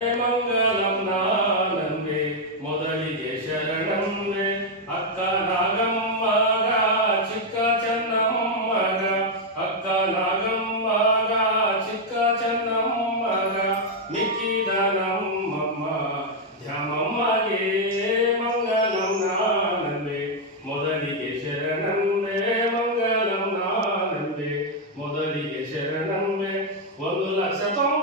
ಮಂಗಲಂ ನಾನಂದೆ ಮೊದಲಿಗೆ ಶರಣಂದೆ ಅಕ್ಕ ನಾಗಮ್ಮಗ ಚಿಕ್ಕ ಚೆನ್ನಮ್ಮಗ ಅಕ್ಕ ನಾಗಮ್ಮಗ ಚಿಕ್ಕ ಚೆನ್ನಮ್ಮಗ ಮಿಕ್ಕಿದ ನಮ್ಮಮ್ಮ ಧ್ಯಾಮಮ್ಮಗೆ ಮಂಗಲಂ ನಾನಂದೆ ಮೊದಲಿಗೆ ಶರಣಂದೆ ಮಂಗಲಂ ನಾನಂದೆ ಮೊದಲಿಗೆ ಶರಣಂದೆ ಒಂದು ಲಕ್ಷ ತೊಂಬತ್ತಾರು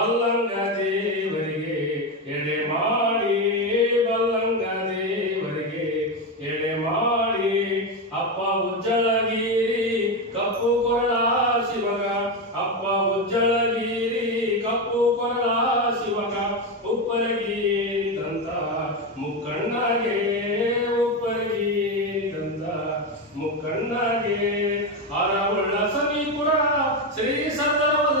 ಬಲ್ಲಂಗ ದೇವರಿಗೆ ಎಡೆ ಮಾಡಿ, ಬಲ್ಲಂಗ ದೇವರಿಗೆ ಎಡೆ ಮಾಡಿ. ಅಪ್ಪ ಉಜ್ಜಲಗಿರಿ, ಕಪ್ಪು ಕೊರಳ ಶಿವಗ. ಅಪ್ಪ ಉಜ್ಜಲಗಿರಿ, ಕಪ್ಪು ಕೊರಳ ಶಿವಗ. ಉಪ್ಪರಗಿರಿದಂತ ಮುಕ್ಕಣ್ಣಗೆ ಉಪ್ಪರಗಿರಿದಂತ ಮುಕ್ಕಣ್ಣಗೆ. ಅರವಳ್ಳ ಸಮೀಪುರ ಶ್ರೀ ಸಮೀಪುರ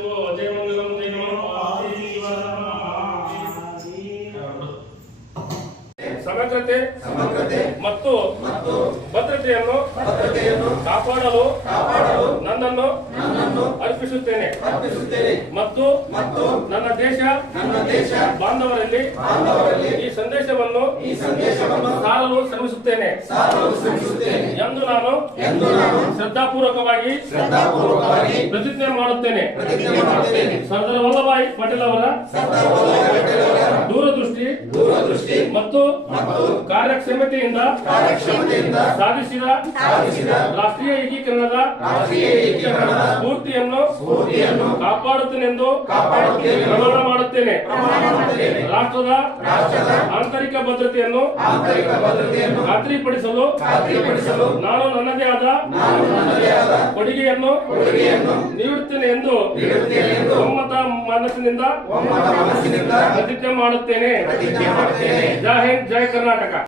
ಸಮಗ್ರತೆ ಮತ್ತು ಮತ್ತು ಭದ್ರತೆಯನ್ನು ಭದ್ರತೆಯನ್ನು ಕಾಪಾಡಲು ಕಾಪಾಡಲು ನನ್ನನ್ನು ನನ್ನನ್ನು ಅರ್ಪಿಸುತ್ತೇನೆ. ಅರ್ಪಿಸುತ್ತೇನೆ. ಮತ್ತು ಮತ್ತು ನನ್ನ ದೇಶ ನನ್ನ ದೇಶ ಬಾಂಧವರಲ್ಲಿ ಈ ಸಂದೇಶವನ್ನು ಈ ಸಂದೇಶವನ್ನು ಸಾರಲು ಶ್ರಮಿಸುತ್ತೇನೆ. ಸಾರಲು ಶ್ರಮಿಸುತ್ತೇನೆ. ಎಂದು ನಾನು ಎಂದು ನಾನು ಶ್ರದ್ಧಾಪೂರ್ವಕವಾಗಿ ಶ್ರದ್ಧಾಪೂರ್ವಕವಾಗಿ ಪ್ರತಿಜ್ಞೆ ಮಾಡುತ್ತೇನೆ. ಪ್ರತಿಜ್ಞೆ ಮಾಡುತ್ತೇನೆ. ಸರ್ದಾರ್ ವಲ್ಲಭಾಯಿ ಪಟೇಲ್ ಅವರ ಸರ್ದಾರ್ ವಲ್ಲಭಾಯಿ ಪಟೇಲ್ ಅವರ ದೂರದೃಷ್ಟಿ ದೂರದೃಷ್ಟಿ ಮತ್ತು ಕಾರ್ಯಕ್ಷಮತೆಯಿಂದ ಕಾರ್ಯಕ್ಷಮತೆಯಿಂದ ಸಾಧಿಸಿದ ಸಾಧಿಸಿದ ರಾಷ್ಟ್ರೀಯ ಏಕೀಕರಣದ ರಾಷ್ಟ್ರೀಯ ಏಕೀಕರಣದ ಸ್ಫೂರ್ತಿಯನ್ನು ಸ್ಫೂರ್ತಿಯನ್ನು ಕಾಪಾಡುತ್ತೇನೆಂದು ಕಾಪಾಡುತ್ತೇನೆ. ಪ್ರಮಾಣ ಮಾಡುತ್ತೇನೆ. ಪ್ರಮಾಣ ಮಾಡುತ್ತೇನೆ. ರಾಷ್ಟ್ರದ ರಾಷ್ಟ್ರದ ಆಂತರಿಕ ಭದ್ರತೆಯನ್ನು ಆಂತರಿಕ ಭದ್ರತೆಯನ್ನು ಖಾತ್ರಿಪಡಿಸಲು ಖಾತ್ರಿಪಡಿಸಲು ನಾನು ನನ್ನದೇ ಆದ ನಾನು ನನ್ನದೇ ಕೊಡುಗೆಯನ್ನು ಕೊಡುಗೆಯನ್ನು ನೀಡುತ್ತೇನೆ ಎಂದು ನೀಡುತ್ತೇನೆ ಎಂದು ಒಮ್ಮತ ಮನಸ್ಸಿನಿಂದ ಒಮ್ಮತ ಮನಸ್ಸಿನಿಂದ ಪ್ರತಿಜ್ಞೆ ಮಾಡುತ್ತೇನೆ. ಪ್ರತಿಜ್ಞೆ ಮಾಡುತ್ತೇನೆ. ಜೈ ಹಿಂದ್ ಜೈ ಕರ್ನಾಟಕ.